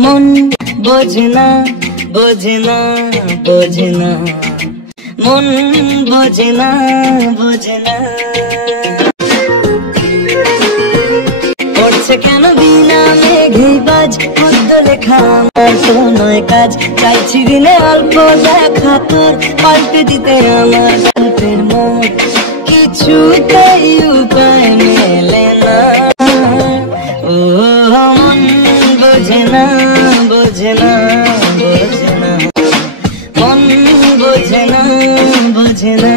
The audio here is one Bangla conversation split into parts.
মন বোঝে না বোঝে না বোঝে না, মন বোঝে না বোঝে না। পড়ছে কেন বিনা মেঘে বাজ, পদ্ম লেখা আমার তো নয় কাজ। চাইছি দিনে অল্প দেখা তোর, পাল্টে দিতে আমার গল্পের মোড়। কিছুতেই উপায় মেলে না, ও মন বোঝে না বোঝে না বোঝে না, মন বোঝে না বোঝে না।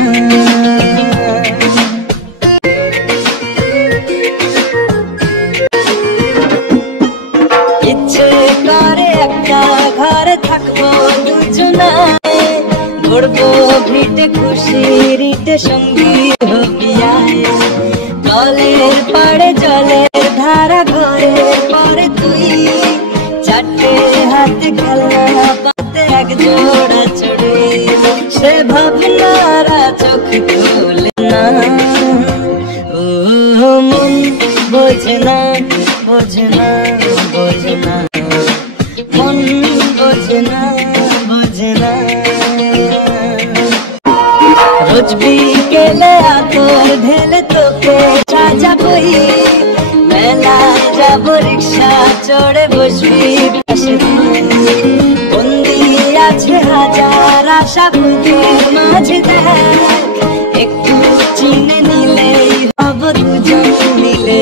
ইচ্ছে করে একটা ঘরে থাকবো দুজনায়, ঘুরবো ভিটে খুশির ইটে সঙ্গী হবিয়ায়। জলের পাড়ে জলের ধারা ঘরের পরে তুই, চারটে হাতে খেলনা পাতে এক জোড়া চড়ে। সে ভাবনারা চোখ খুলে না, ও মন বোঝে না বোঝে না বোঝে না, মন বোঝে না বোঝে না। রোজ বিকেলে আতর ঢেলে তোকে সাজাবই, মেলায় যাবো রিক্সা চড়ে বসবি পাশে। বন্দি আছে হাজার আশা বুকের মাঝে, দেখ একটু চিনে নিলেই হব দুজন মিলে।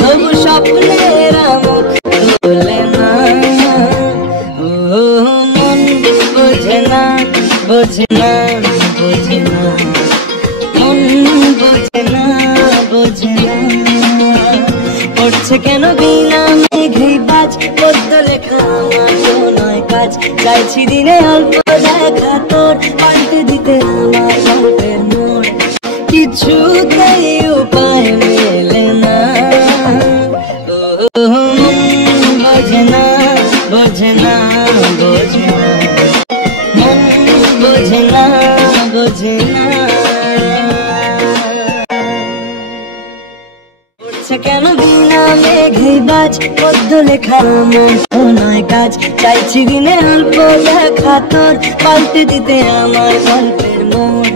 তবু স্বপ্নের মুখ তোলে না, ও মন বোঝে না বোঝে না বোঝে না, মন বোঝে না বোঝে না। পড়ছে কেন বিনা মেঘে বাজ, পদ্ম লেখা আমার তো নয় কাজ। চাইছি দিনে অল্প দেখা তোর, পাল্টে দিতে আমার গল্পের মোড়। কিছুতেই উপায় মেলে না, ও মন বোঝে না বোঝে না বোঝে না, মন বোঝে না বোঝে না। পড়ছে কেন বিনা মেঘে বাজ, পদ্ম লেখা আমার তো নয় কাজ। চাইছি দিনে অল্প দেখা তোর, পাল্টে দিতে আমার গল্পের মোড়।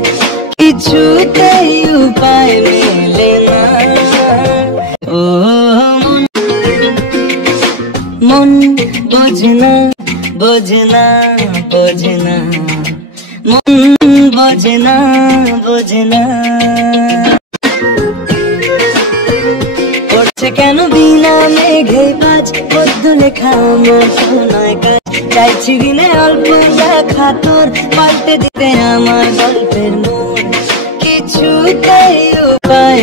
কিছুতেই উপায় মেলে না, ও মন বোঝে না বোঝে না বোঝে না, মন বোঝে না বোঝে না। পড়ছে কেন বিনা মেঘে বাজ, পদ্ম লেখা আমার তো নয় কাজ। চাইছি দিনে অল্প দেখা তোর, পাল্টে দিতে আমার গল্পের মোড়। কিছুতেই উপায়